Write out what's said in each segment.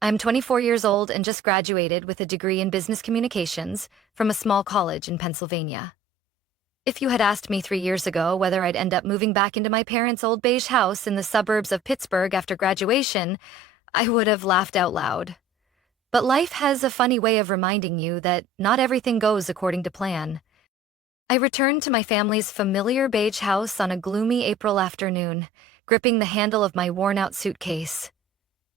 I'm 24 years old and just graduated with a degree in business communications from a small college in Pennsylvania. If you had asked me 3 years ago whether I'd end up moving back into my parents' old beige house in the suburbs of Pittsburgh after graduation, I would have laughed out loud. But life has a funny way of reminding you that not everything goes according to plan. I returned to my family's familiar beige house on a gloomy April afternoon, gripping the handle of my worn-out suitcase.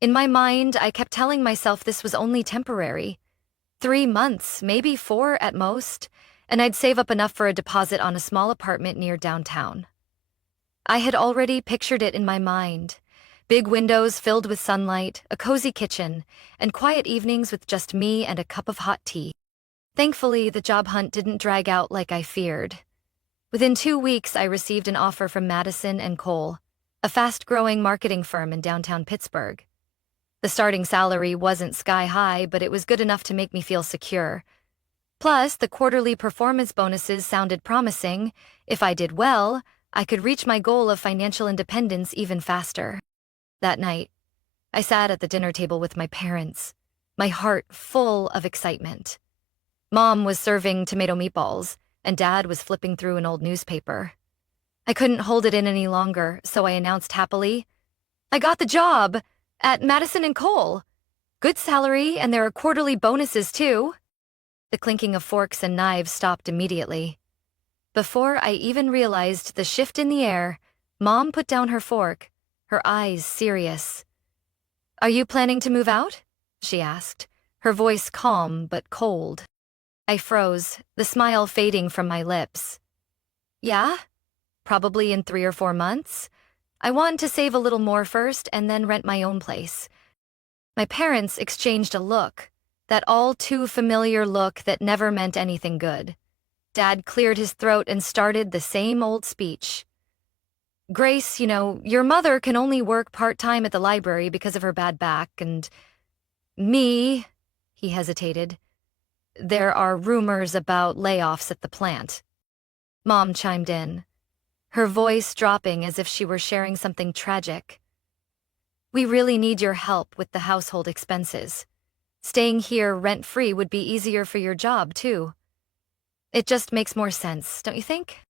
In my mind, I kept telling myself this was only temporary. 3 months, maybe 4 at most, and I'd save up enough for a deposit on a small apartment near downtown. I had already pictured it in my mind. Big windows filled with sunlight, a cozy kitchen, and quiet evenings with just me and a cup of hot tea. Thankfully, the job hunt didn't drag out like I feared. Within 2 weeks, I received an offer from Madison and Cole, a fast-growing marketing firm in downtown Pittsburgh. The starting salary wasn't sky-high, but it was good enough to make me feel secure. Plus, the quarterly performance bonuses sounded promising. If I did well, I could reach my goal of financial independence even faster. That night, I sat at the dinner table with my parents, my heart full of excitement. Mom was serving tomato meatballs, and Dad was flipping through an old newspaper. I couldn't hold it in any longer, so I announced happily, "I got the job at Madison and Cole. Good salary, and there are quarterly bonuses, too." The clinking of forks and knives stopped immediately. Before I even realized the shift in the air, Mom put down her fork, her eyes serious. "Are you planning to move out?" she asked, her voice calm but cold. I froze, the smile fading from my lips. "Yeah? Probably in 3 or 4 months. I want to save a little more first and then rent my own place." My parents exchanged a look, that all too familiar look that never meant anything good. Dad cleared his throat and started the same old speech. "Grace, your mother can only work part-time at the library because of her bad back, and me," he hesitated. "There are rumors about layoffs at the plant." Mom chimed in, her voice dropping as if she were sharing something tragic. "We really need your help with the household expenses. Staying here rent-free would be easier for your job, too. It just makes more sense, don't you think?"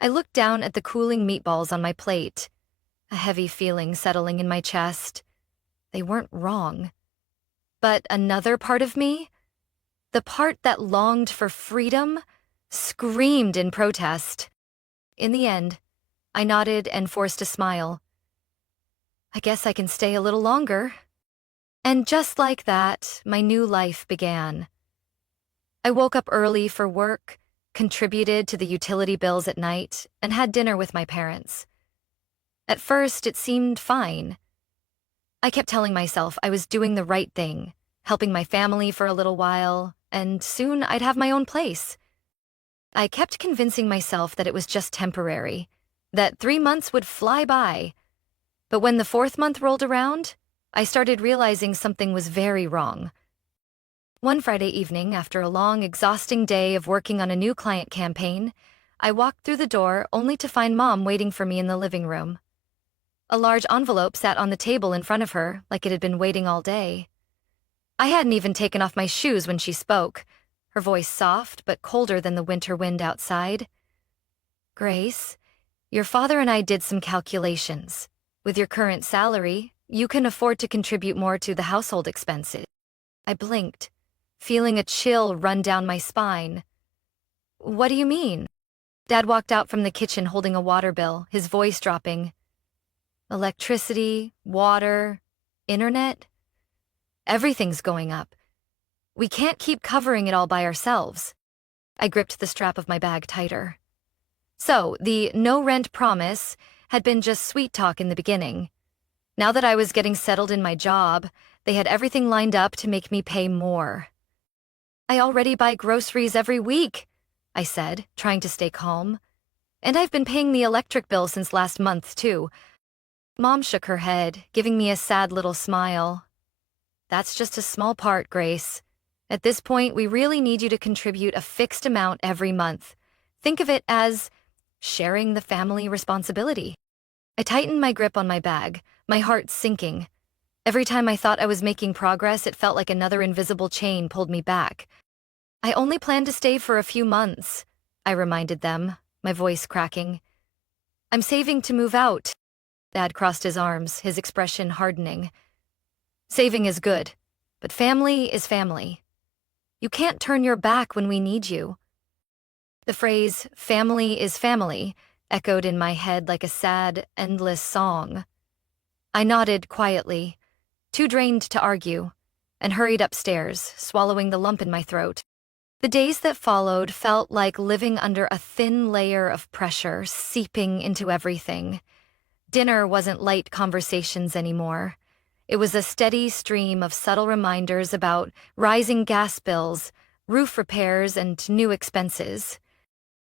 I looked down at the cooling meatballs on my plate, a heavy feeling settling in my chest. They weren't wrong. But another part of me, the part that longed for freedom, screamed in protest. In the end, I nodded and forced a smile. "I guess I can stay a little longer." And just like that, my new life began. I woke up early for work, contributed to the utility bills at night, and had dinner with my parents. At first, it seemed fine. I kept telling myself I was doing the right thing, helping my family for a little while, and soon I'd have my own place. I kept convincing myself that it was just temporary, that 3 months would fly by. But when the 4th month rolled around, I started realizing something was very wrong. One Friday evening, after a long, exhausting day of working on a new client campaign, I walked through the door only to find Mom waiting for me in the living room. A large envelope sat on the table in front of her, like it had been waiting all day. I hadn't even taken off my shoes when she spoke, her voice soft but colder than the winter wind outside. "Grace, your father and I did some calculations. With your current salary, you can afford to contribute more to the household expenses." I blinked, feeling a chill run down my spine. "What do you mean?" Dad walked out from the kitchen holding a water bill, his voice dropping. "Electricity, water, internet. Everything's going up. We can't keep covering it all by ourselves." I gripped the strap of my bag tighter. So, the no-rent promise had been just sweet talk in the beginning. Now that I was getting settled in my job, they had everything lined up to make me pay more. "I already buy groceries every week," I said, trying to stay calm. "And I've been paying the electric bill since last month, too." Mom shook her head, giving me a sad little smile. "That's just a small part, Grace. At this point, we really need you to contribute a fixed amount every month. Think of it as sharing the family responsibility." I tightened my grip on my bag, my heart sinking. Every time I thought I was making progress, it felt like another invisible chain pulled me back. I only plan to stay for a few months, I reminded them, my voice cracking. I'm saving to move out. Dad crossed his arms, his expression hardening. Saving is good, but family is family. You can't turn your back when we need you. The phrase, family is family, echoed in my head like a sad, endless song. I nodded quietly, too drained to argue, and hurried upstairs, swallowing the lump in my throat. The days that followed felt like living under a thin layer of pressure seeping into everything. Dinner wasn't light conversations anymore. It was a steady stream of subtle reminders about rising gas bills, roof repairs, and new expenses.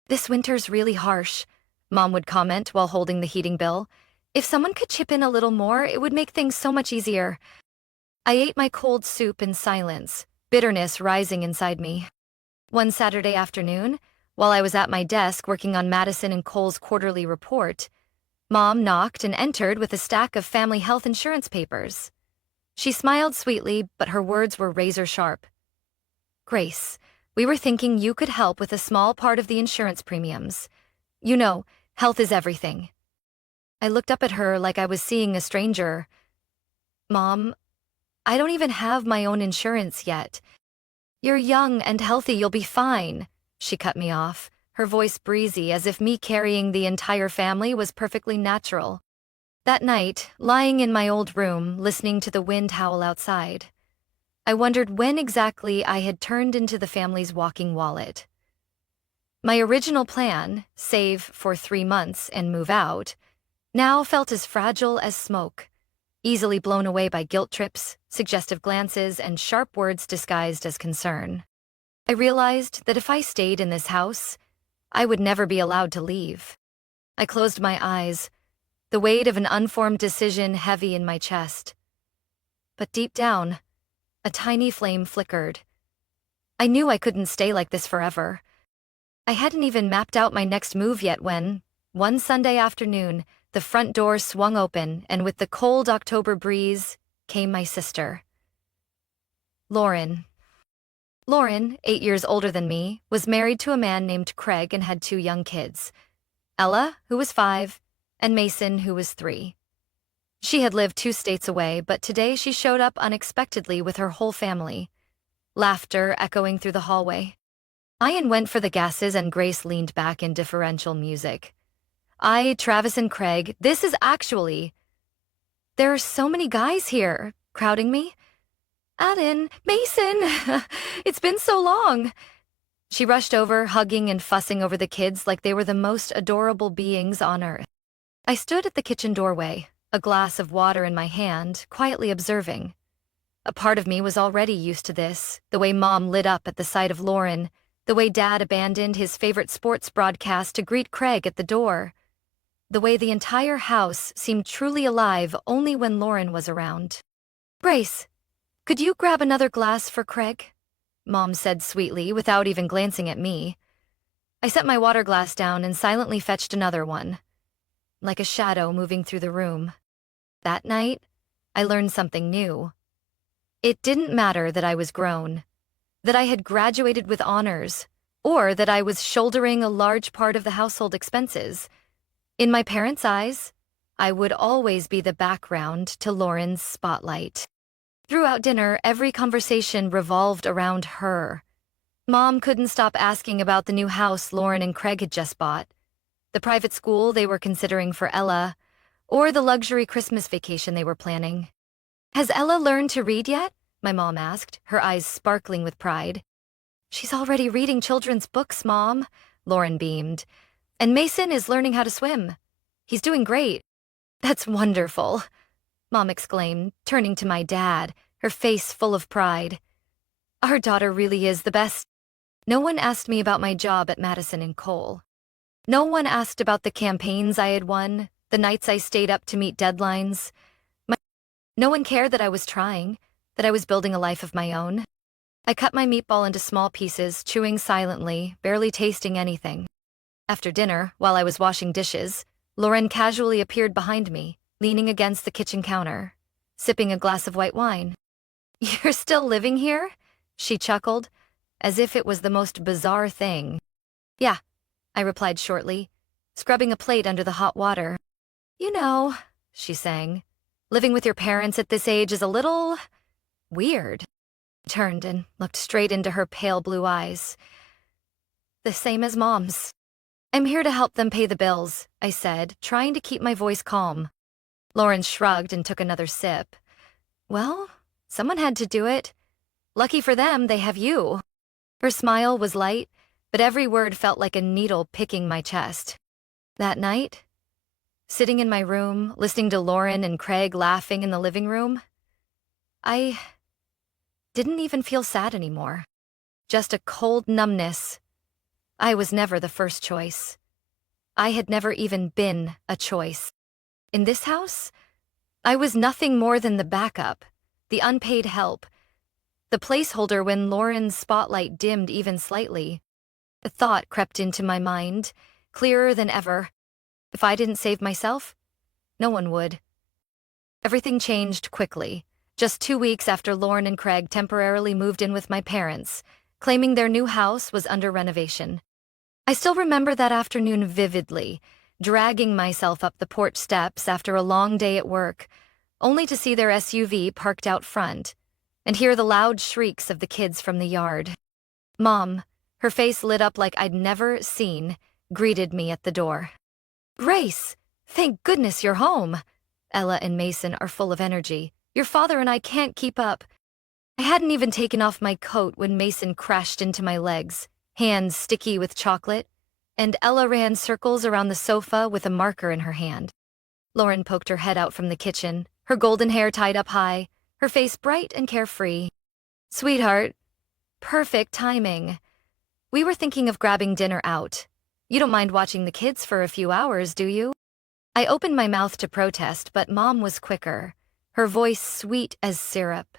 "This winter's really harsh," Mom would comment while holding the heating bill. "If someone could chip in a little more, it would make things so much easier." I ate my cold soup in silence, bitterness rising inside me. One Saturday afternoon, while I was at my desk working on Madison and Cole's quarterly report, Mom knocked and entered with a stack of family health insurance papers. She smiled sweetly, but her words were razor sharp. "Grace, we were thinking you could help with a small part of the insurance premiums. You know, health is everything." I looked up at her like I was seeing a stranger. "Mom, I don't even have my own insurance yet." "You're young and healthy, you'll be fine," she cut me off, her voice breezy as if me carrying the entire family was perfectly natural. That night, lying in my old room, listening to the wind howl outside, I wondered when exactly I had turned into the family's walking wallet. My original plan, save for 3 months and move out, now felt as fragile as smoke, easily blown away by guilt trips, suggestive glances, and sharp words disguised as concern. I realized that if I stayed in this house, I would never be allowed to leave. I closed my eyes, the weight of an unformed decision heavy in my chest. But deep down, a tiny flame flickered. I knew I couldn't stay like this forever. I hadn't even mapped out my next move yet when, one Sunday afternoon, the front door swung open, and with the cold October breeze came my sister. Lauren. Lauren, 8 years older than me, was married to a man named Craig and had 2 young kids, Ella, who was 5, and Mason, who was 3. She had lived 2 states away, but today she showed up unexpectedly with her whole family, laughter echoing through the hallway. Ian went for the gases and Grace leaned back in differential music. Travis and Craig, this is actually... There are so many guys here, crowding me. "Add in, Mason, it's been so long." She rushed over, hugging and fussing over the kids like they were the most adorable beings on earth. I stood at the kitchen doorway, a glass of water in my hand, quietly observing. A part of me was already used to this, the way Mom lit up at the sight of Lauren, the way Dad abandoned his favorite sports broadcast to greet Craig at the door, the way the entire house seemed truly alive only when Lauren was around. "Grace, could you grab another glass for Craig?" Mom said sweetly, without even glancing at me. I set my water glass down and silently fetched another one, like a shadow moving through the room. That night, I learned something new. It didn't matter that I was grown, that I had graduated with honors, or that I was shouldering a large part of the household expenses. In my parents' eyes, I would always be the background to Lauren's spotlight. Throughout dinner, every conversation revolved around her. Mom couldn't stop asking about the new house Lauren and Craig had just bought, the private school they were considering for Ella, or the luxury Christmas vacation they were planning. "Has Ella learned to read yet?" my mom asked, her eyes sparkling with pride. "She's already reading children's books, Mom," Lauren beamed. "And Mason is learning how to swim. He's doing great." "That's wonderful," Mom exclaimed, turning to my dad, her face full of pride. "Our daughter really is the best." No one asked me about my job at Madison and Cole. No one asked about the campaigns I had won, the nights I stayed up to meet deadlines. No one cared that I was trying, that I was building a life of my own. I cut my meatball into small pieces, chewing silently, barely tasting anything. After dinner, while I was washing dishes, Lauren casually appeared behind me, leaning against the kitchen counter. sipping a glass of white wine. "You're still living here?" she chuckled, as if it was the most bizarre thing. "Yeah," I replied shortly, scrubbing a plate under the hot water. "You know," she sang, "living with your parents at this age is a little weird." I turned and looked straight into her pale blue eyes. "The same as Mom's." "I'm here to help them pay the bills," I said, trying to keep my voice calm. Lauren shrugged and took another sip. "Well, someone had to do it. Lucky for them, they have you." Her smile was light, but every word felt like a needle picking my chest. That night, sitting in my room, listening to Lauren and Craig laughing in the living room, I didn't even feel sad anymore. Just a cold numbness. I was never the first choice. I had never even been a choice. In this house, I was nothing more than the backup, the unpaid help, the placeholder when Lauren's spotlight dimmed even slightly. A thought crept into my mind, clearer than ever. If I didn't save myself, no one would. Everything changed quickly. Just 2 weeks after Lauren and Craig temporarily moved in with my parents, claiming their new house was under renovation. I still remember that afternoon vividly, dragging myself up the porch steps after a long day at work, only to see their SUV parked out front, and hear the loud shrieks of the kids from the yard. Mom, her face lit up like I'd never seen, greeted me at the door. "Grace, thank goodness you're home." Ella and Mason are full of energy. "Your father and I can't keep up." I hadn't even taken off my coat when Mason crashed into my legs, hands sticky with chocolate, and Ella ran circles around the sofa with a marker in her hand. Lauren poked her head out from the kitchen, her golden hair tied up high, her face bright and carefree. "Sweetheart, perfect timing. We were thinking of grabbing dinner out. You don't mind watching the kids for a few hours, do you?" I opened my mouth to protest, but Mom was quicker, her voice sweet as syrup.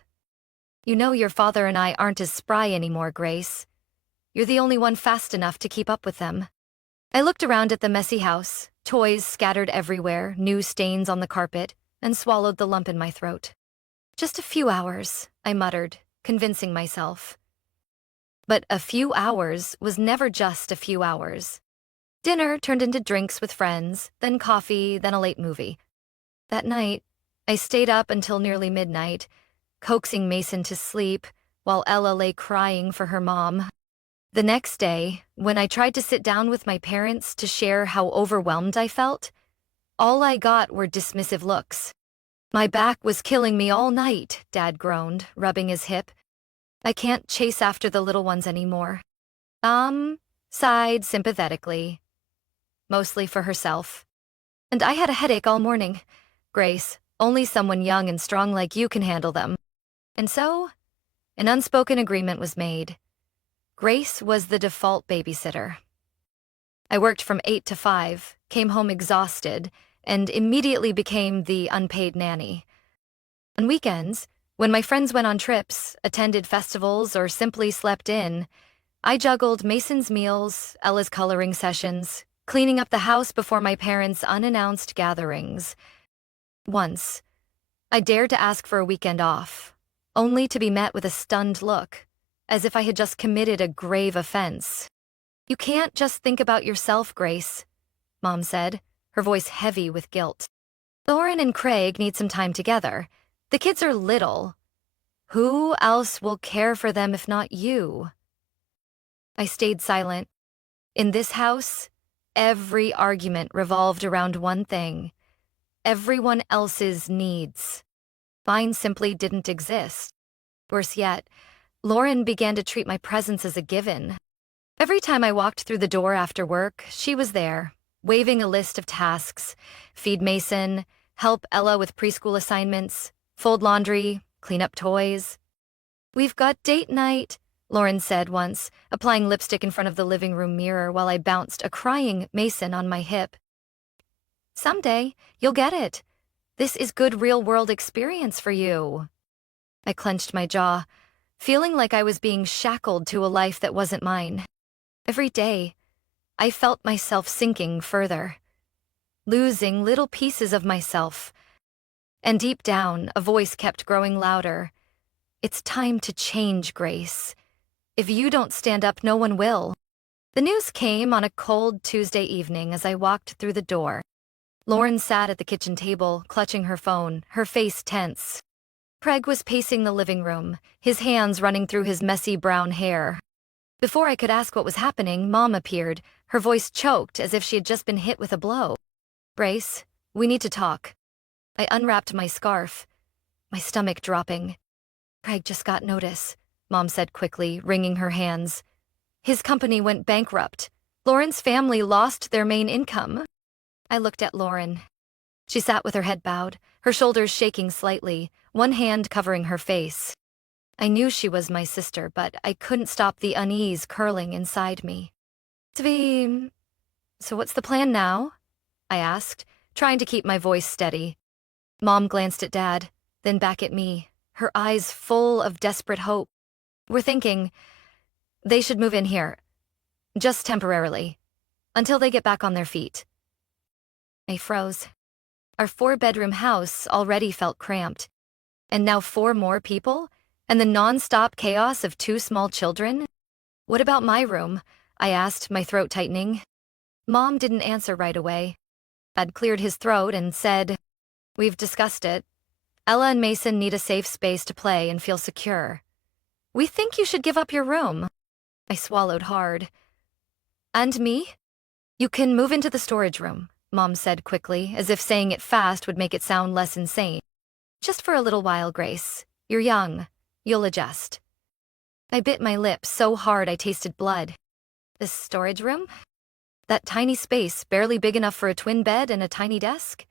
"You know your father and I aren't as spry anymore, Grace. You're the only one fast enough to keep up with them." I looked around at the messy house, toys scattered everywhere, new stains on the carpet, and swallowed the lump in my throat. "Just a few hours," I muttered, convincing myself. But a few hours was never just a few hours. Dinner turned into drinks with friends, then coffee, then a late movie. That night, I stayed up until nearly midnight, coaxing Mason to sleep while Ella lay crying for her mom. The next day, when I tried to sit down with my parents to share how overwhelmed I felt, all I got were dismissive looks. "My back was killing me all night," Dad groaned, rubbing his hip. "I can't chase after the little ones anymore." Mom sighed sympathetically, mostly for herself. "And I had a headache all morning. Grace, only someone young and strong like you can handle them." And so, an unspoken agreement was made. Grace was the default babysitter. I worked from 8 to 5, came home exhausted, and immediately became the unpaid nanny. On weekends, when my friends went on trips, attended festivals, or simply slept in, I juggled Mason's meals, Ella's coloring sessions, cleaning up the house before my parents' unannounced gatherings. Once, I dared to ask for a weekend off, only to be met with a stunned look, as if I had just committed a grave offense. "You can't just think about yourself, Grace," Mom said, her voice heavy with guilt. "Lauren and Craig need some time together. The kids are little. Who else will care for them if not you?" I stayed silent. In this house, every argument revolved around one thing: everyone else's needs. Mine simply didn't exist. Worse yet, Lauren began to treat my presence as a given. Every time I walked through the door after work, she was there, waving a list of tasks: feed Mason, help Ella with preschool assignments, fold laundry, clean up toys. "We've got date night," Lauren said once, applying lipstick in front of the living room mirror while I bounced a crying Mason on my hip. "Someday, you'll get it. This is good real-world experience for you." I clenched my jaw, feeling like I was being shackled to a life that wasn't mine. Every day, I felt myself sinking further, losing little pieces of myself. And deep down, a voice kept growing louder. "It's time to change, Grace. If you don't stand up, no one will." The news came on a cold Tuesday evening as I walked through the door. Lauren sat at the kitchen table, clutching her phone, her face tense. Craig was pacing the living room, his hands running through his messy brown hair. Before I could ask what was happening, Mom appeared, her voice choked as if she had just been hit with a blow. "Grace, we need to talk." I unwrapped my scarf, my stomach dropping. "Craig just got notice," Mom said quickly, wringing her hands. "His company went bankrupt. Lauren's family lost their main income." I looked at Lauren. She sat with her head bowed, her shoulders shaking slightly, one hand covering her face. I knew she was my sister, but I couldn't stop the unease curling inside me. So what's the plan now?" I asked, trying to keep my voice steady. Mom glanced at Dad, then back at me, her eyes full of desperate hope. "We're thinking they should move in here, just temporarily, until they get back on their feet." I froze. Our 4-bedroom house already felt cramped. And now 4 more people? And the non-stop chaos of 2 small children? "What about my room?" I asked, my throat tightening. Mom didn't answer right away. Dad cleared his throat and said, "We've discussed it. Ella and Mason need a safe space to play and feel secure. We think you should give up your room." I swallowed hard. "And me?" "You can move into the storage room," Mom said quickly, as if saying it fast would make it sound less insane. "Just for a little while, Grace. You're young. You'll adjust." I bit my lip so hard I tasted blood. The storage room? That tiny space, barely big enough for a twin bed and a tiny desk?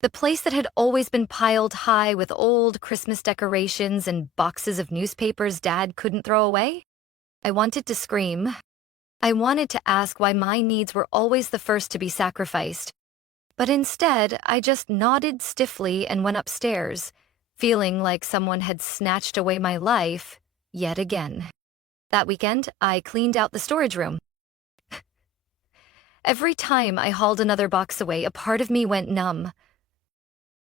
The place that had always been piled high with old Christmas decorations and boxes of newspapers Dad couldn't throw away? I wanted to scream. I wanted to ask why my needs were always the first to be sacrificed. But instead, I just nodded stiffly and went upstairs, feeling like someone had snatched away my life yet again. That weekend, I cleaned out the storage room. Every time I hauled another box away, a part of me went numb.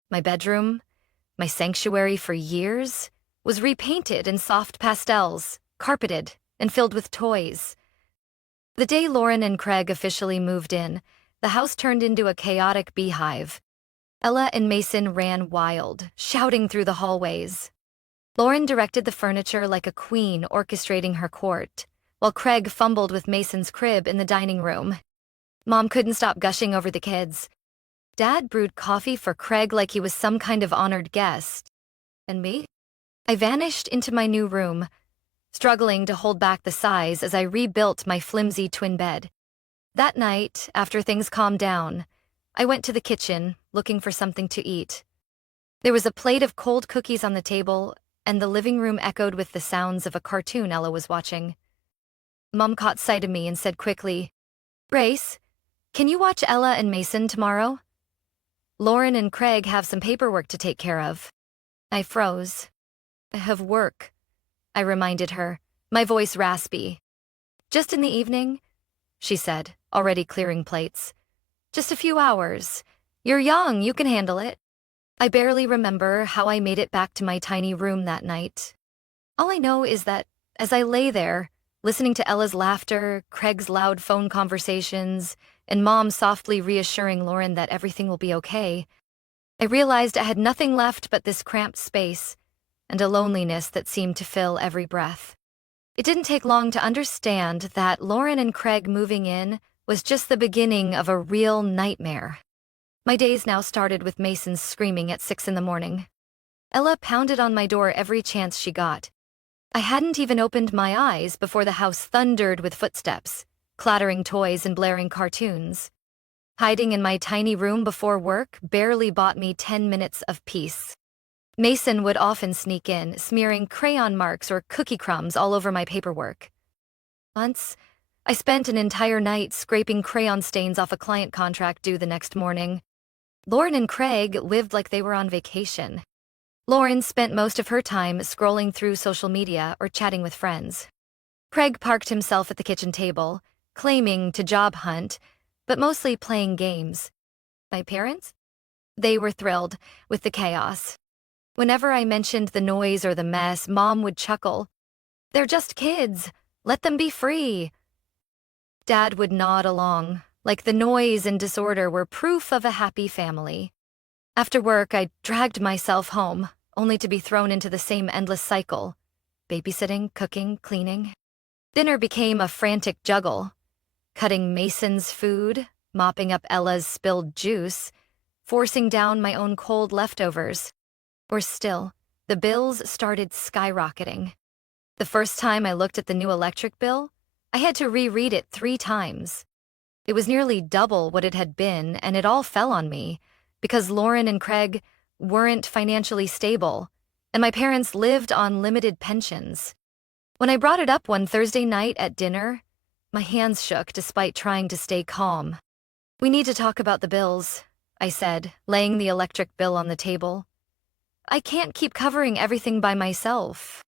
My bedroom, my sanctuary for years, was repainted in soft pastels, carpeted, and filled with toys. The day Lauren and Craig officially moved in, the house turned into a chaotic beehive. Ella and Mason ran wild, shouting through the hallways. Lauren directed the furniture like a queen orchestrating her court, while Craig fumbled with Mason's crib in the dining room. Mom couldn't stop gushing over the kids. Dad brewed coffee for Craig like he was some kind of honored guest. And me? I vanished into my new room, struggling to hold back the sighs as I rebuilt my flimsy twin bed. That night, after things calmed down, I went to the kitchen, looking for something to eat. There was a plate of cold cookies on the table, and the living room echoed with the sounds of a cartoon Ella was watching. Mom caught sight of me and said quickly, "Grace, can you watch Ella and Mason tomorrow? Lauren and Craig have some paperwork to take care of." I froze. "I have work," I reminded her, my voice raspy. "Just in the evening," she said, already clearing plates. "Just a few hours. You're young, you can handle it." I barely remember how I made it back to my tiny room that night. All I know is that as I lay there, listening to Ella's laughter, Craig's loud phone conversations, and Mom softly reassuring Lauren that everything will be okay, I realized I had nothing left but this cramped space and a loneliness that seemed to fill every breath. It didn't take long to understand that Lauren and Craig moving in was just the beginning of a real nightmare. My days now started with Mason's screaming at 6 in the morning. Ella pounded on my door every chance she got. I hadn't even opened my eyes before the house thundered with footsteps, clattering toys and blaring cartoons. Hiding in my tiny room before work barely bought me 10 minutes of peace. Mason would often sneak in, smearing crayon marks or cookie crumbs all over my paperwork. Once, I spent an entire night scraping crayon stains off a client contract due the next morning. Lauren and Craig lived like they were on vacation. Lauren spent most of her time scrolling through social media or chatting with friends. Craig parked himself at the kitchen table, claiming to job hunt, but mostly playing games. My parents? They were thrilled with the chaos. Whenever I mentioned the noise or the mess, Mom would chuckle. "They're just kids. Let them be free." Dad would nod along, like the noise and disorder were proof of a happy family. After work, I dragged myself home, only to be thrown into the same endless cycle: babysitting, cooking, cleaning. Dinner became a frantic juggle: cutting Mason's food, mopping up Ella's spilled juice, forcing down my own cold leftovers. Or still, the bills started skyrocketing. The first time I looked at the new electric bill, I had to reread it 3 times. It was nearly double what it had been, and it all fell on me, because Lauren and Craig weren't financially stable, and my parents lived on limited pensions. When I brought it up one Thursday night at dinner, my hands shook despite trying to stay calm. "We need to talk about the bills," I said, laying the electric bill on the table. "I can't keep covering everything by myself."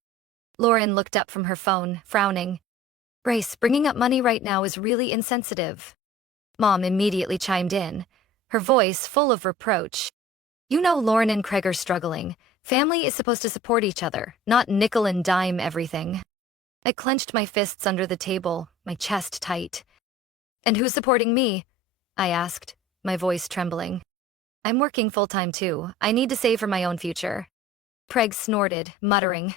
Lauren looked up from her phone, frowning. "Grace, bringing up money right now is really insensitive." Mom immediately chimed in, her voice full of reproach. "You know Lauren and Craig are struggling. Family is supposed to support each other, not nickel and dime everything." I clenched my fists under the table, my chest tight. "And who's supporting me?" I asked, my voice trembling. "I'm working full-time too. I need to save for my own future." Craig snorted, muttering,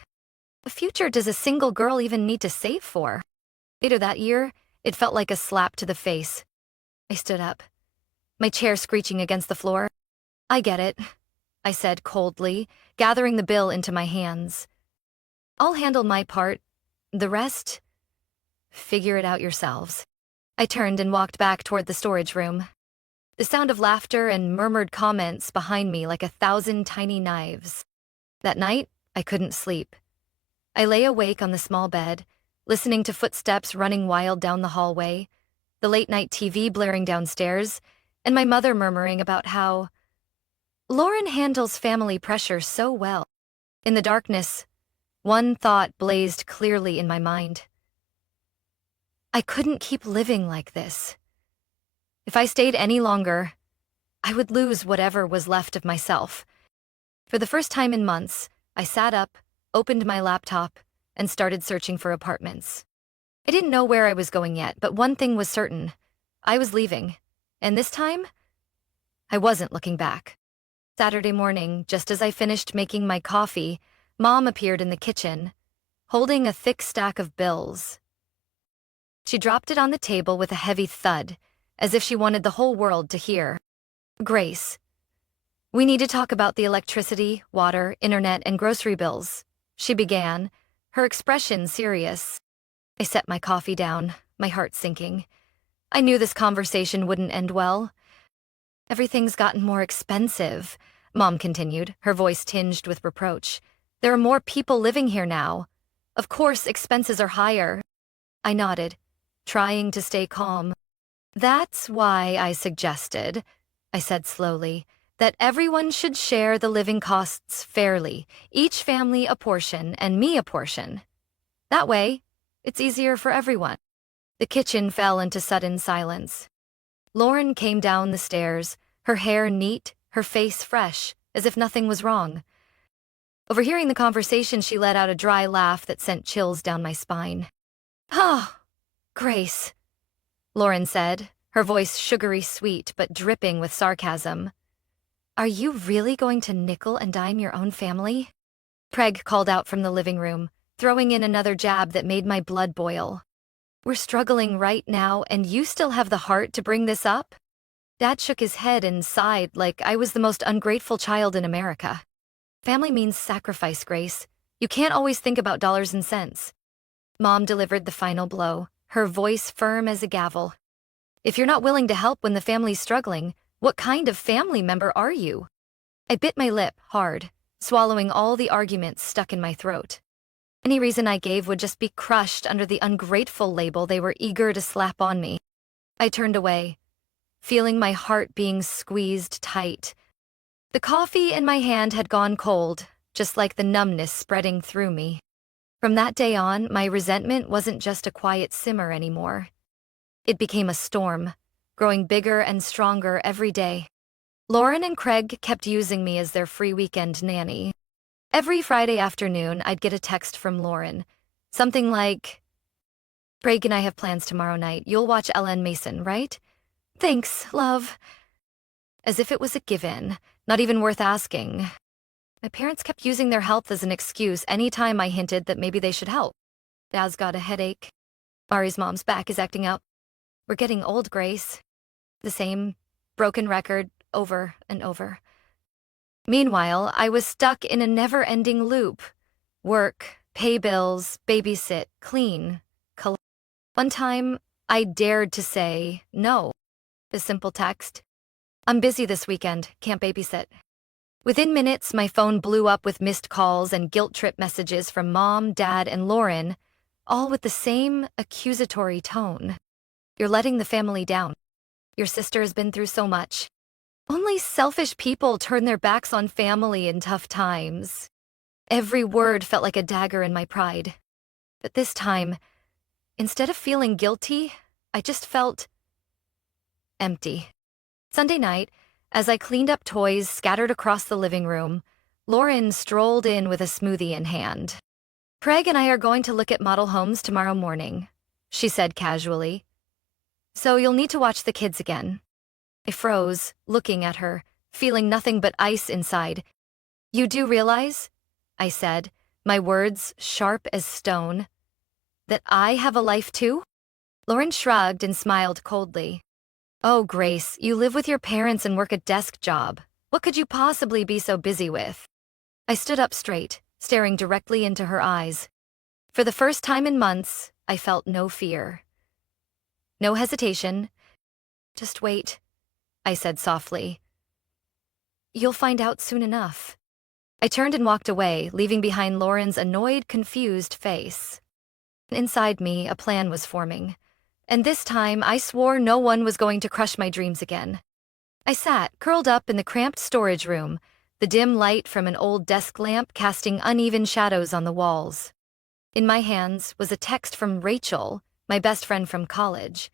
"A future does a single girl even need to save for?" Later that year, it felt like a slap to the face. I stood up, my chair screeching against the floor. "I get it," I said coldly, gathering the bill into my hands. "I'll handle my part. The rest, figure it out yourselves." I turned and walked back toward the storage room, the sound of laughter and murmured comments behind me like 1,000 tiny knives. That night, I couldn't sleep. I lay awake on the small bed, listening to footsteps running wild down the hallway, the late-night TV blaring downstairs, and my mother murmuring about how Lauren handles family pressure so well. In the darkness, one thought blazed clearly in my mind. I couldn't keep living like this. If I stayed any longer, I would lose whatever was left of myself. For the first time in months, I sat up, opened my laptop, and started searching for apartments. I didn't know where I was going yet, but one thing was certain: I was leaving, and this time, I wasn't looking back. Saturday morning, just as I finished making my coffee, Mom appeared in the kitchen, holding a thick stack of bills. She dropped it on the table with a heavy thud, as if she wanted the whole world to hear. "Grace, we need to talk about the electricity, water, internet, and grocery bills," she began, her expression serious. I set my coffee down, my heart sinking. I knew this conversation wouldn't end well. "Everything's gotten more expensive," Mom continued, her voice tinged with reproach. "There are more people living here now. Of course, expenses are higher." I nodded, trying to stay calm. "That's why I suggested," I said slowly, "that everyone should share the living costs fairly, each family a portion and me a portion. That way, it's easier for everyone." The kitchen fell into sudden silence. Lauren came down the stairs, her hair neat, her face fresh, as if nothing was wrong. Overhearing the conversation, she let out a dry laugh that sent chills down my spine. "Oh, Grace," Lauren said, her voice sugary sweet but dripping with sarcasm. "Are you really going to nickel and dime your own family?" Craig called out from the living room, throwing in another jab that made my blood boil. "We're struggling right now, and you still have the heart to bring this up?" Dad shook his head and sighed like I was the most ungrateful child in America. "Family means sacrifice, Grace. You can't always think about dollars and cents." Mom delivered the final blow, her voice firm as a gavel. "If you're not willing to help when the family's struggling, what kind of family member are you?" I bit my lip hard, swallowing all the arguments stuck in my throat. Any reason I gave would just be crushed under the ungrateful label they were eager to slap on me. I turned away, feeling my heart being squeezed tight. The coffee in my hand had gone cold, just like the numbness spreading through me. From that day on, my resentment wasn't just a quiet simmer anymore. It became a storm, growing bigger and stronger every day. Lauren and Craig kept using me as their free weekend nanny. Every Friday afternoon, I'd get a text from Lauren. Something like, Craig and I have plans tomorrow night. You'll watch Ellen Mason, right? Thanks, love. As if it was a given, not even worth asking. My parents kept using their health as an excuse any time I hinted that maybe they should help. Dad's got a headache. Ari's mom's back is acting up. We're getting old, Grace. The same broken record over and over. Meanwhile, I was stuck in a never-ending loop. Work, pay bills, babysit, clean, collect. One time, I dared to say no. A simple text. I'm busy this weekend, can't babysit. Within minutes, my phone blew up with missed calls and guilt trip messages from Mom, Dad, and Lauren, all with the same accusatory tone. You're letting the family down. Your sister has been through so much. Only selfish people turn their backs on family in tough times. Every word felt like a dagger in my pride. But this time, instead of feeling guilty, I just felt empty. Sunday night, as I cleaned up toys scattered across the living room, Lauren strolled in with a smoothie in hand. Craig and I are going to look at model homes tomorrow morning, she said casually. So you'll need to watch the kids again. I froze, looking at her, feeling nothing but ice inside. You do realize, I said, my words sharp as stone, that I have a life too? Lauren shrugged and smiled coldly. Oh, Grace, you live with your parents and work a desk job. What could you possibly be so busy with? I stood up straight, staring directly into her eyes. For the first time in months, I felt no fear. No hesitation. Just wait, I said softly. You'll find out soon enough. I turned and walked away, leaving behind Lauren's annoyed, confused face. Inside me, a plan was forming. And this time, I swore no one was going to crush my dreams again. I sat, curled up in the cramped storage room, the dim light from an old desk lamp casting uneven shadows on the walls. In my hands was a text from Rachel, my best friend from college.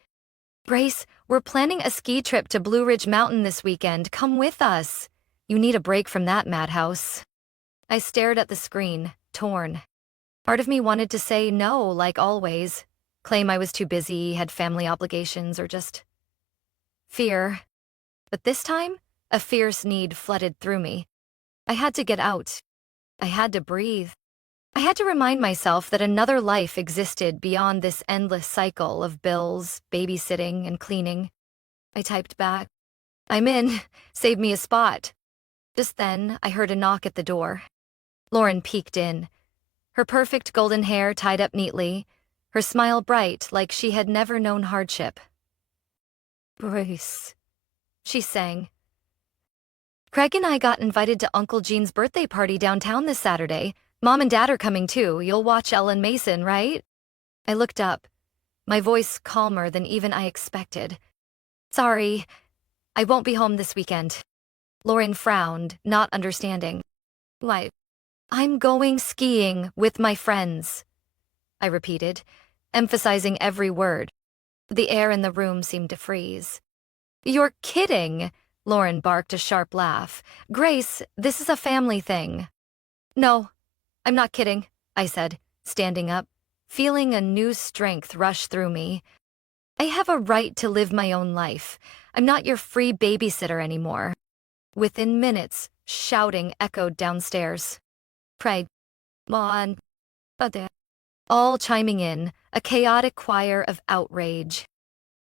Grace, we're planning a ski trip to Blue Ridge Mountain this weekend. Come with us. You need a break from that madhouse. I stared at the screen, torn. Part of me wanted to say no, like always. Claim I was too busy, had family obligations, or just fear. But this time, a fierce need flooded through me. I had to get out. I had to breathe. I had to remind myself that another life existed beyond this endless cycle of bills, babysitting, and cleaning. I typed back, I'm in. Save me a spot. Just then, I heard a knock at the door. Lauren peeked in. Her perfect golden hair tied up neatly, her smile bright like she had never known hardship. Bruce, she sang. Craig and I got invited to Uncle Gene's birthday party downtown this Saturday. Mom and Dad are coming too. You'll watch Ellen Mason, right? I looked up, my voice calmer than even I expected. Sorry, I won't be home this weekend. Lauren frowned, not understanding. Why? I'm going skiing with my friends, I repeated, emphasizing every word. The air in the room seemed to freeze. You're kidding, Lauren barked a sharp laugh. Grace, this is a family thing. No, I'm not kidding, I said, standing up, feeling a new strength rush through me. I have a right to live my own life. I'm not your free babysitter anymore. Within minutes, shouting echoed downstairs. Craig, Mom, Dad, all chiming in, a chaotic choir of outrage.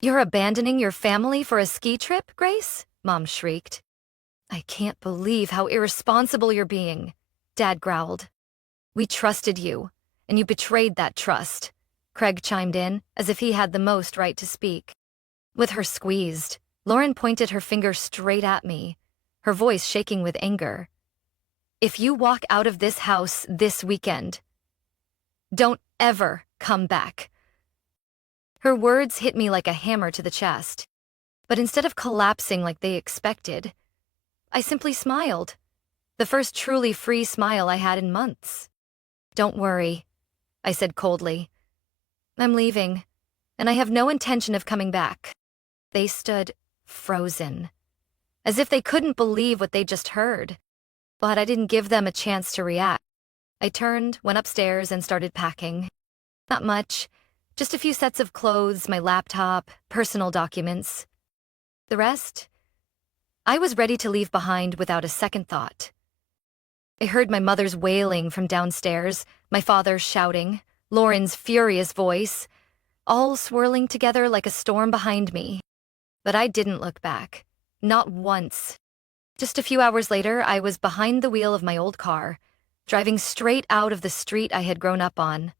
You're abandoning your family for a ski trip, Grace? Mom shrieked. I can't believe how irresponsible you're being, Dad growled. We trusted you, and you betrayed that trust, Craig chimed in, as if he had the most right to speak. With her squeezed, Lauren pointed her finger straight at me, her voice shaking with anger. If you walk out of this house this weekend, don't ever come back. Her words hit me like a hammer to the chest, but instead of collapsing like they expected, I simply smiled, the first truly free smile I had in months. Don't worry, I said coldly. I'm leaving, and I have no intention of coming back. They stood frozen. as if they couldn't believe what they just heard. But I didn't give them a chance to react. I turned, went upstairs, and started packing. Not much, just a few sets of clothes, my laptop, personal documents. The rest? I was ready to leave behind without a second thought. I heard my mother's wailing from downstairs, my father shouting, Lauren's furious voice, all swirling together like a storm behind me. But I didn't look back. Not once. Just a few hours later, I was behind the wheel of my old car, driving straight out of the street I had grown up on,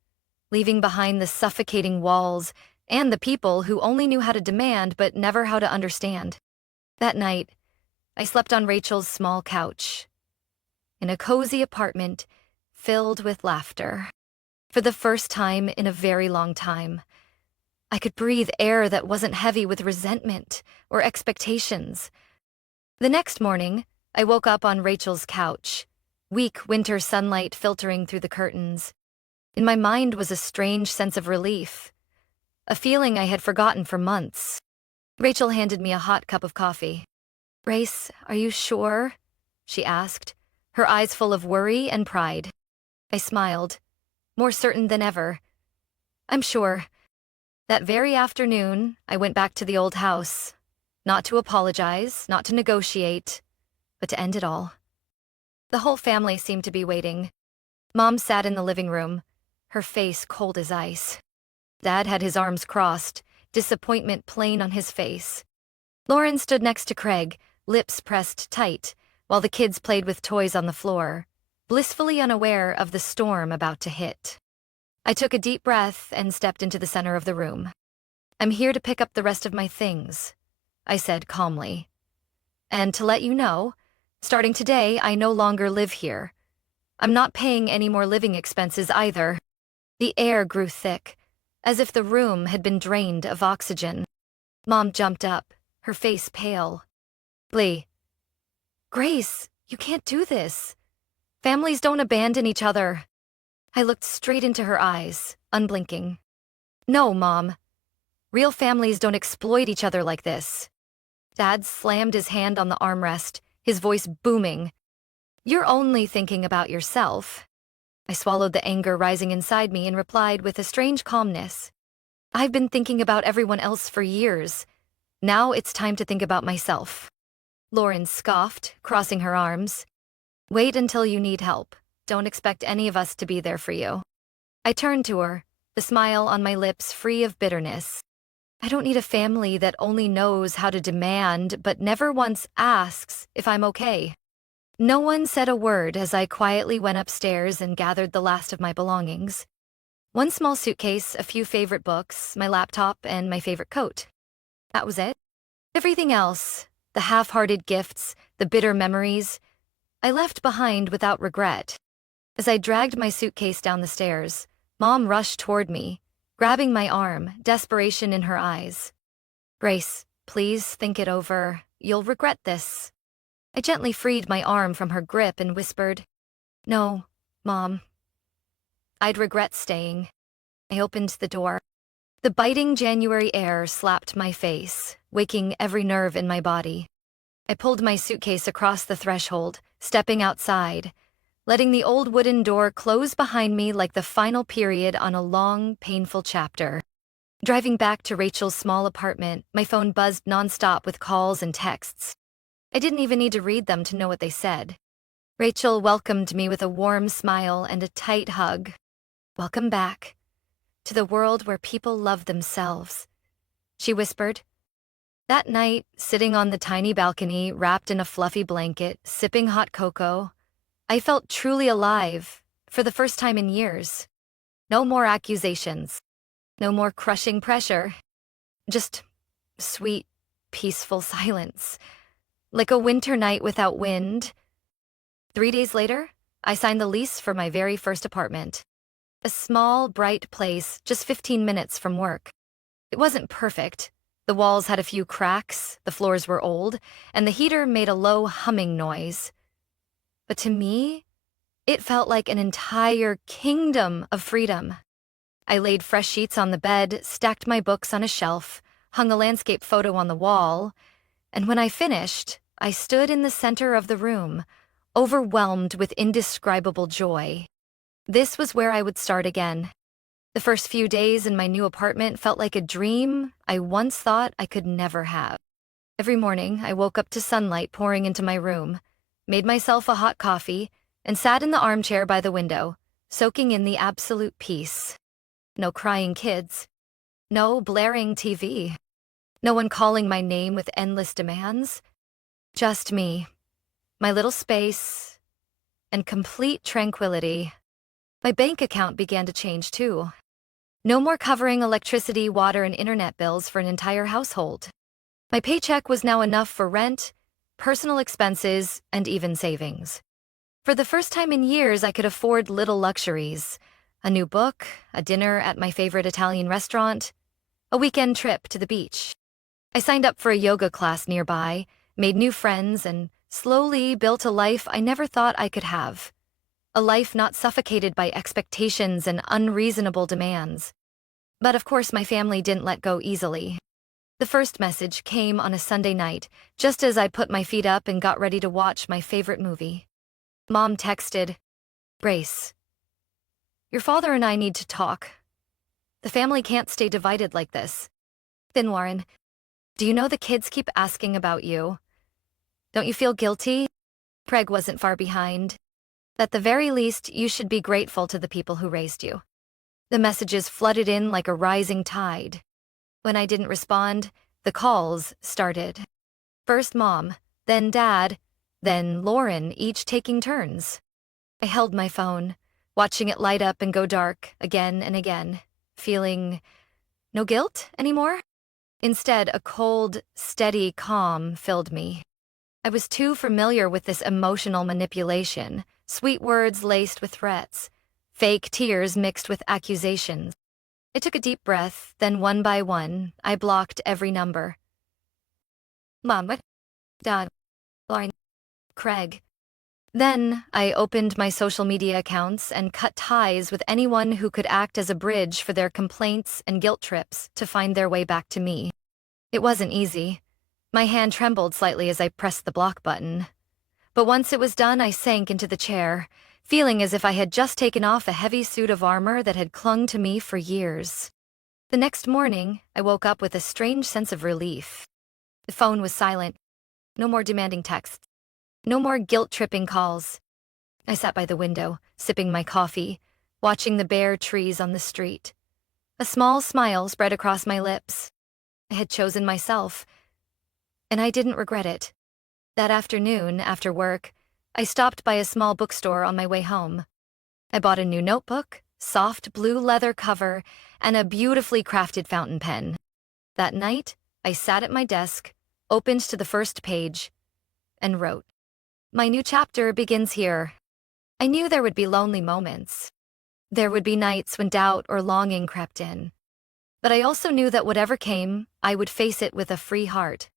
leaving behind the suffocating walls and the people who only knew how to demand but never how to understand. That night, I slept on Rachel's small couch, in a cozy apartment filled with laughter. For the first time in a very long time, I could breathe air that wasn't heavy with resentment or expectations. The next morning, I woke up on Rachel's couch, weak winter sunlight filtering through the curtains. In my mind was a strange sense of relief, a feeling I had forgotten for months. Rachel handed me a hot cup of coffee. "Grace, are you sure?" she asked, her eyes full of worry and pride. I smiled, more certain than ever. "I'm sure." That very afternoon, I went back to the old house, not to apologize, not to negotiate, but to end it all. The whole family seemed to be waiting. Mom sat in the living room, her face cold as ice. Dad had his arms crossed, disappointment plain on his face. Lauren stood next to Craig, lips pressed tight, while the kids played with toys on the floor, blissfully unaware of the storm about to hit. I took a deep breath and stepped into the center of the room. "I'm here to pick up the rest of my things," I said calmly. "And to let you know, starting today, I no longer live here. I'm not paying any more living expenses either." The air grew thick, as if the room had been drained of oxygen. Mom jumped up, her face pale. "Lee, Grace, you can't do this. Families don't abandon each other." I looked straight into her eyes, unblinking. "No, Mom. Real families don't exploit each other like this." Dad slammed his hand on the armrest, his voice booming. "You're only thinking about yourself." I swallowed the anger rising inside me and replied with a strange calmness. "I've been thinking about everyone else for years. Now it's time to think about myself." Lauren scoffed, crossing her arms. "Wait until you need help. Don't expect any of us to be there for you." I turned to her, the smile on my lips free of bitterness. I don't need a family that only knows how to demand but never once asks if I'm okay. No one said a word as I quietly went upstairs and gathered the last of my belongings. One small suitcase, a few favorite books, my laptop, and my favorite coat. That was it. Everything else, the half-hearted gifts, the bitter memories, I left behind without regret. As I dragged my suitcase down the stairs, Mom rushed toward me, grabbing my arm, desperation in her eyes. "Grace, please think it over. You'll regret this." I gently freed my arm from her grip and whispered, "No, Mom. I'd regret staying." I opened the door. The biting January air slapped my face, waking every nerve in my body. I pulled my suitcase across the threshold, stepping outside, letting the old wooden door close behind me like the final period on a long, painful chapter. Driving back to Rachel's small apartment, my phone buzzed nonstop with calls and texts. I didn't even need to read them to know what they said. Rachel welcomed me with a warm smile and a tight hug. "Welcome back to the world where people love themselves," she whispered. That night, sitting on the tiny balcony, wrapped in a fluffy blanket, sipping hot cocoa, I felt truly alive, for the first time in years. No more accusations. No more crushing pressure. Just sweet, peaceful silence. Like a winter night without wind. 3 days later, I signed the lease for my very first apartment. A small, bright place just 15 minutes from work. It wasn't perfect. The walls had a few cracks, the floors were old, and the heater made a low humming noise. But to me, it felt like an entire kingdom of freedom. I laid fresh sheets on the bed, stacked my books on a shelf, hung a landscape photo on the wall, and when I finished, I stood in the center of the room, overwhelmed with indescribable joy. This was where I would start again. The first few days in my new apartment felt like a dream I once thought I could never have. Every morning, I woke up to sunlight pouring into my room, made myself a hot coffee, and sat in the armchair by the window, soaking in the absolute peace. No crying kids. No blaring TV. No one calling my name with endless demands. Just me, my little space, and complete tranquility. My bank account began to change too. No more covering electricity, water, and internet bills for an entire household. My paycheck was now enough for rent, personal expenses, and even savings. For the first time in years, I could afford little luxuries: a new book, a dinner at my favorite Italian restaurant, a weekend trip to the beach. I signed up for a yoga class nearby, made new friends, and slowly built a life I never thought I could have. A life not suffocated by expectations and unreasonable demands. But of course, my family didn't let go easily. The first message came on a Sunday night, just as I put my feet up and got ready to watch my favorite movie. Mom texted, "Grace, your father and I need to talk. The family can't stay divided like this. Then Warren, do you know the kids keep asking about you? Don't you feel guilty?" Craig wasn't far behind. "At the very least, you should be grateful to the people who raised you." The messages flooded in like a rising tide. When I didn't respond, the calls started. First Mom, then Dad, then Lauren, each taking turns. I held my phone, watching it light up and go dark again and again, feeling no guilt anymore. Instead, a cold, steady calm filled me. I was too familiar with this emotional manipulation, sweet words laced with threats, fake tears mixed with accusations. I took a deep breath, then one by one, I blocked every number. Mom, what? Dad, Lauren, Craig. Then I opened my social media accounts and cut ties with anyone who could act as a bridge for their complaints and guilt trips to find their way back to me. It wasn't easy. My hand trembled slightly as I pressed the block button. But once it was done, I sank into the chair, feeling as if I had just taken off a heavy suit of armor that had clung to me for years. The next morning, I woke up with a strange sense of relief. The phone was silent. No more demanding texts. No more guilt-tripping calls. I sat by the window, sipping my coffee, watching the bare trees on the street. A small smile spread across my lips. I had chosen myself, and I didn't regret it. That afternoon, after work, I stopped by a small bookstore on my way home. I bought a new notebook, soft blue leather cover, and a beautifully crafted fountain pen. That night, I sat at my desk, opened to the first page, and wrote. My new chapter begins here. I knew there would be lonely moments. There would be nights when doubt or longing crept in. But I also knew that whatever came, I would face it with a free heart.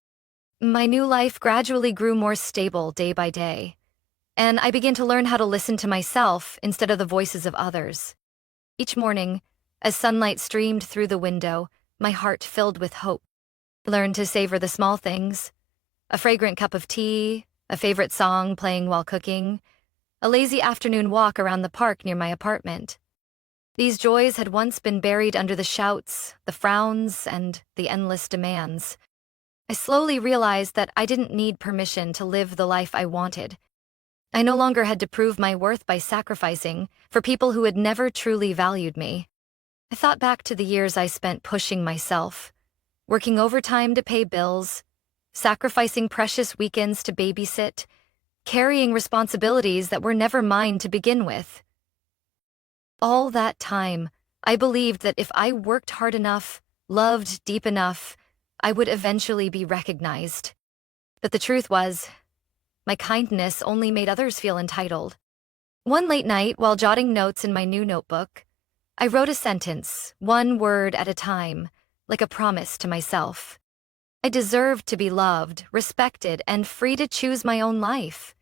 My new life gradually grew more stable day by day, and I began to learn how to listen to myself instead of the voices of others. Each morning, as sunlight streamed through the window, my heart filled with hope. I learned to savor the small things: a fragrant cup of tea, a favorite song playing while cooking, a lazy afternoon walk around the park near my apartment. These joys had once been buried under the shouts, the frowns, and the endless demands. I slowly realized that I didn't need permission to live the life I wanted. I no longer had to prove my worth by sacrificing for people who had never truly valued me. I thought back to the years I spent pushing myself, working overtime to pay bills, sacrificing precious weekends to babysit, carrying responsibilities that were never mine to begin with. All that time, I believed that if I worked hard enough, loved deep enough, I would eventually be recognized. But the truth was, my kindness only made others feel entitled. One late night, while jotting notes in my new notebook, I wrote a sentence, one word at a time, like a promise to myself. I deserved to be loved, respected, and free to choose my own life.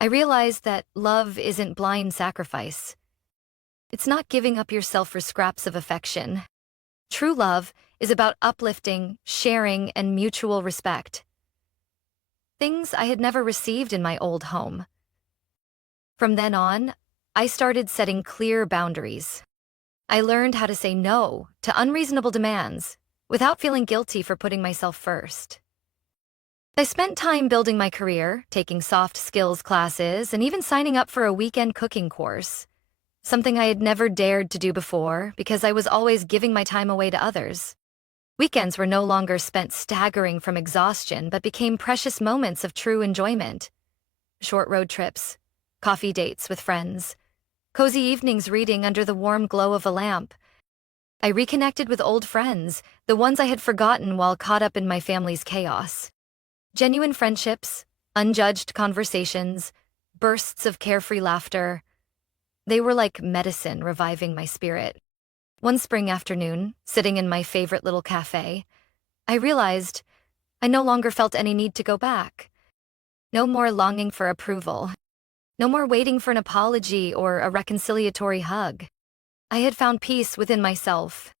I realized that love isn't blind sacrifice. It's not giving up yourself for scraps of affection. True love is about uplifting, sharing, and mutual respect. things I had never received in my old home. From then on, I started setting clear boundaries. I learned how to say no to unreasonable demands without feeling guilty for putting myself first. I spent time building my career, taking soft skills classes, and even signing up for a weekend cooking course, something I had never dared to do before because I was always giving my time away to others. Weekends were no longer spent staggering from exhaustion, but became precious moments of true enjoyment. Short road trips, coffee dates with friends, cozy evenings reading under the warm glow of a lamp. I reconnected with old friends, the ones I had forgotten while caught up in my family's chaos. Genuine friendships, unjudged conversations, bursts of carefree laughter. They were like medicine reviving my spirit. One spring afternoon, sitting in my favorite little cafe, I realized I no longer felt any need to go back. No more longing for approval. No more waiting for an apology or a reconciliatory hug. I had found peace within myself.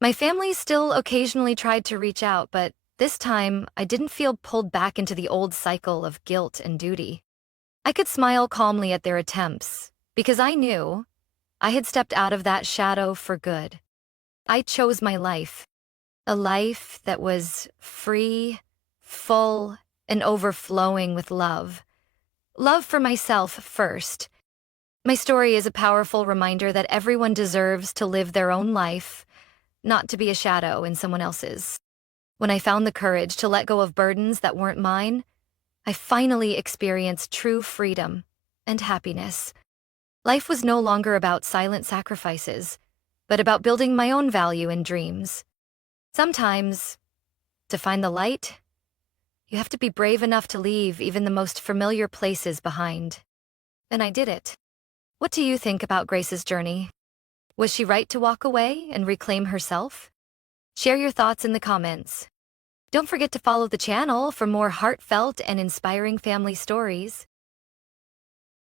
My family still occasionally tried to reach out, but this time I didn't feel pulled back into the old cycle of guilt and duty. I could smile calmly at their attempts because I knew I had stepped out of that shadow for good. I chose my life, a life that was free, full, and overflowing with love. Love for myself first. My story is a powerful reminder that everyone deserves to live their own life, not to be a shadow in someone else's. When I found the courage to let go of burdens that weren't mine, I finally experienced true freedom and happiness. Life was no longer about silent sacrifices, but about building my own value and dreams. Sometimes, to find the light, you have to be brave enough to leave even the most familiar places behind. And I did it. What do you think about Grace's journey? Was she right to walk away and reclaim herself? Share your thoughts in the comments. Don't forget to follow the channel for more heartfelt and inspiring family stories.